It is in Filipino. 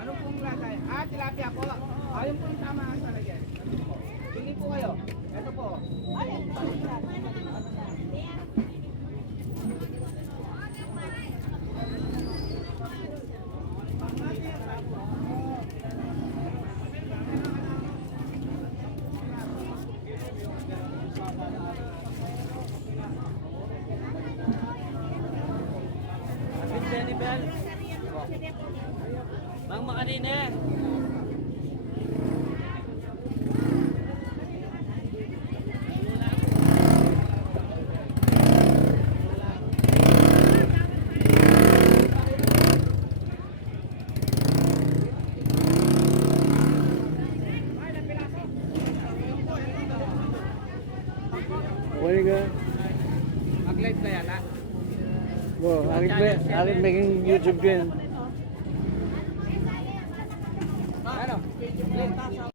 Ano pong lakay? Ah, tilapia po. Ayun po yung tama sa lagyan. Pili po kayo. Ito po. Jenny Bell. Mang makanine. Morning ka. Mag-live na yan ha. Bro, akin, akin making YouTube yan. Ano?